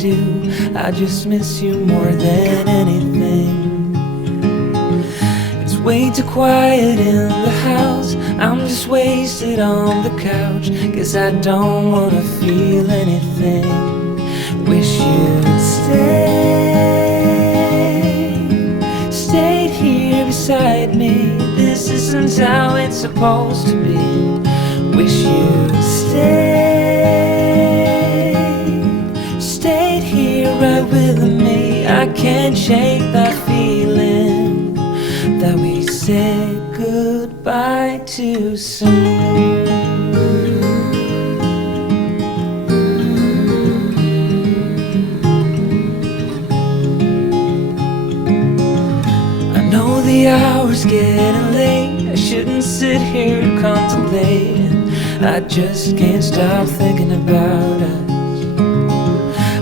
do. I just miss you more than anything. It's way too quiet in the house. I'm just wasted on the couch, 'cause I don't wanna feel anything. Wish you'd stayed here beside me. This isn't how it's supposed to be. Wish you'd stayed here right with me. I can't shake that feeling that we said goodbye too soon. The hour's getting late. I shouldn't sit here contemplating. I just can't stop thinking about us.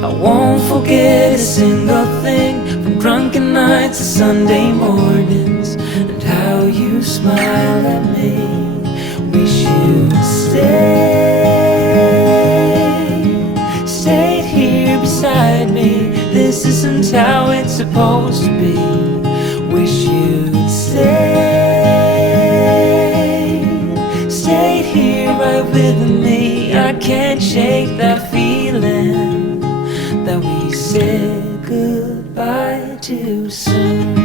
I won't forget a single thing, from drunken nights to Sunday mornings, and how you smile at me. Wish you'd stayed here beside me. This isn't how it's supposed to be. Wish you'd stayed here right with me. I can't shake that feeling that we said goodbye too soon.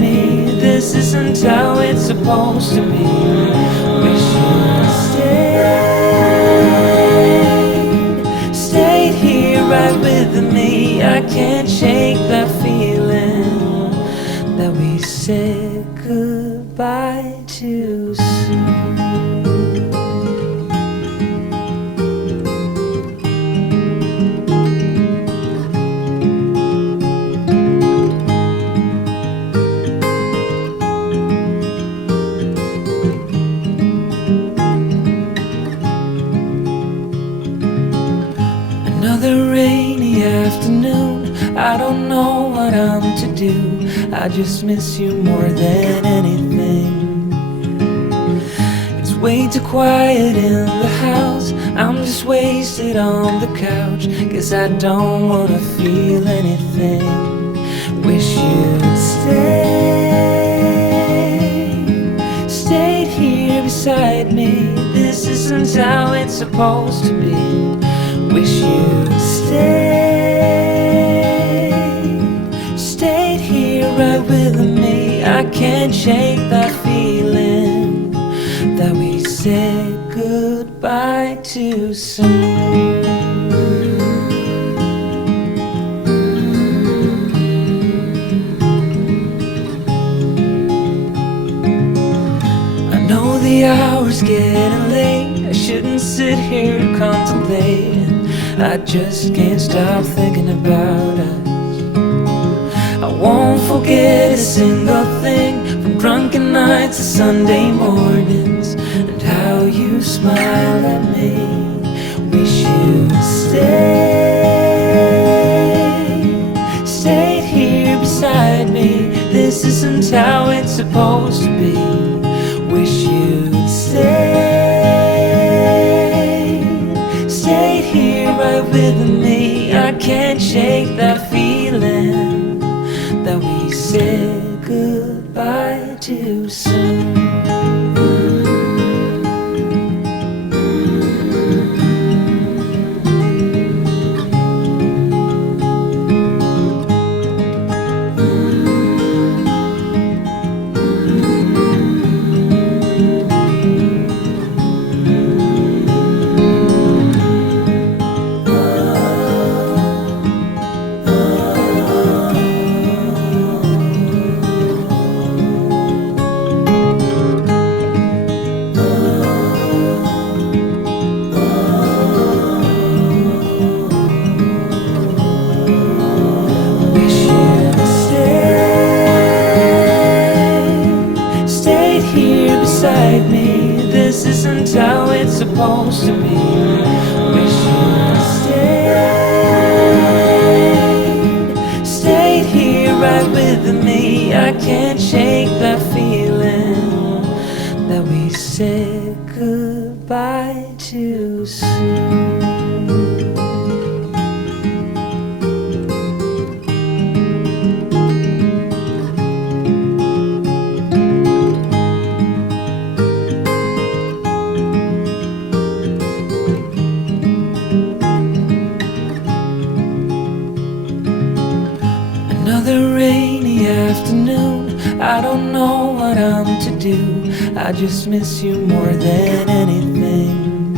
Me. This isn't how it's supposed to be. Wish you'd stayed here right with me. I can't shake that feeling that we said goodbye too soon. Another rainy afternoon, I don't know what I'm to do. I just miss you more than anything. It's way too quiet in the house. I'm just wasted on the couch, 'cause I don't wanna feel anything. Wish you'd stayed here beside me. This isn't how it's supposed to be. Wish you'd stayed here right with me. I can't shake that feeling that we said goodbye too soon. I know the hour's getting late. I shouldn't sit here contemplating. I just can't stop thinking about us. I won't forget a single thing, from drunken nights to Sunday mornings, and how you smile at me. Wish you'd stayed here beside me. This isn't how it's supposed to be. Wish you'd stayed here right with me. I can't shake that feeling that we said goodbye too soon. supposed to be. Wish you'd stayed here right with me. I can't shake that feeling that we said goodbye too soon. Another rainy afternoon, I don't know what I'm to do. I just miss you more than anything.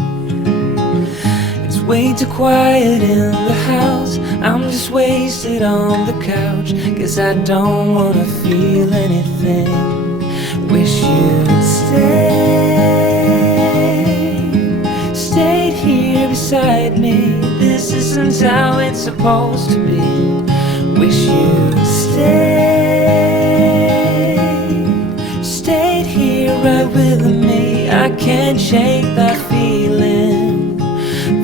It's way too quiet in the house, I'm just wasted on the couch. Guess I don't wanna feel anything. Wish you'd stayed here beside me. This isn't how it's supposed to be. Wish you'd stayed here right with me. I can't shake that feeling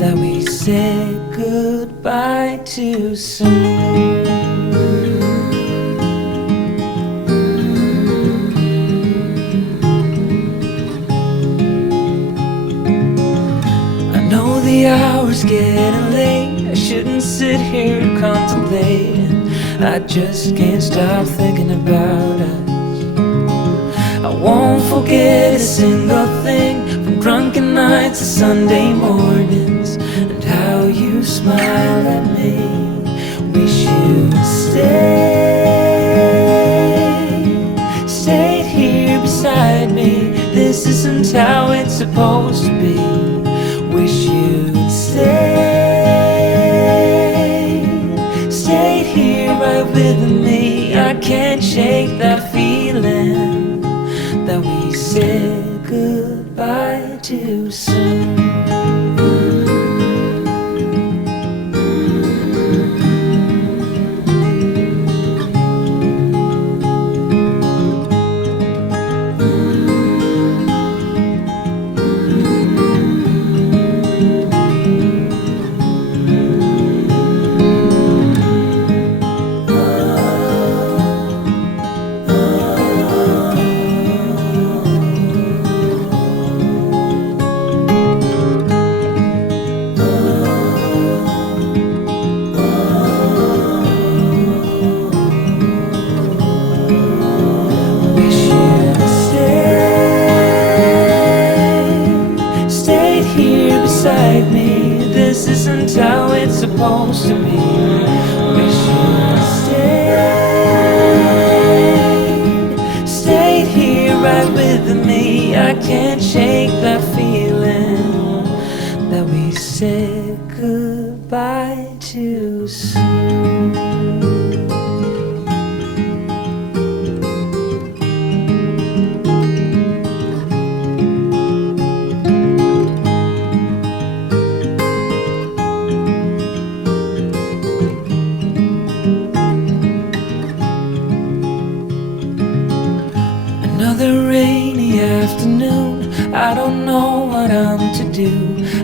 that we said goodbye too soon. I know the hour's getting late, I shouldn't sit here contemplating. I just can't stop thinking about us. I won't forget a single thing, from drunken nights to Sunday mornings, and how you smile at me. Wish you'd stayed here beside me. This isn't how it's supposed to be. Wish you'd stayed here right with me. I can't shake that feeling that we said goodbye too soon. Beside me, this isn't how it's supposed to be. Wish you'd stayed here right with me. I can't shake that feeling that we said goodbye too soon. Another rainy afternoon, I don't know what I'm to do.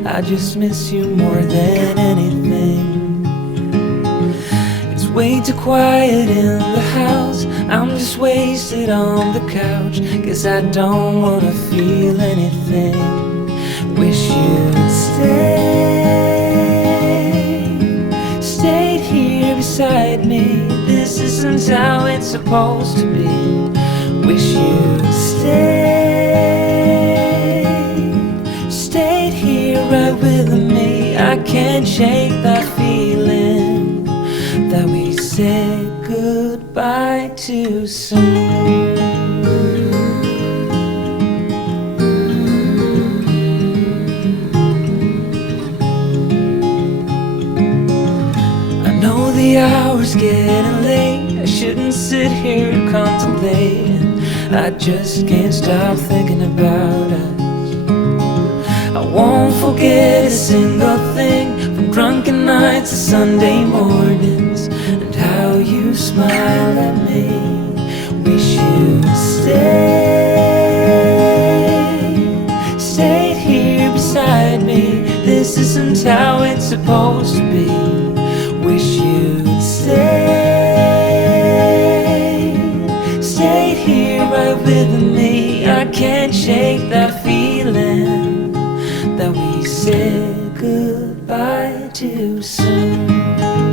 I just miss you more than anything. It's way too quiet in the house, I'm just wasted on the couch. Guess I don't wanna feel anything. Wish you'd stayed here beside me. This isn't how it's supposed to be. Wish you'd stayed here right with me. I can't shake that feeling that we said goodbye too soon. I know the hour's getting late, I shouldn't sit here contemplating. I just can't stop thinking about us. I won't forget a single thing, from drunken nights to Sunday mornings, and how you smile at me. Wish you'd stayed here beside supposed to be. Wish you'd stay here right with me. I can't shake that feeling that we said goodbye too soon.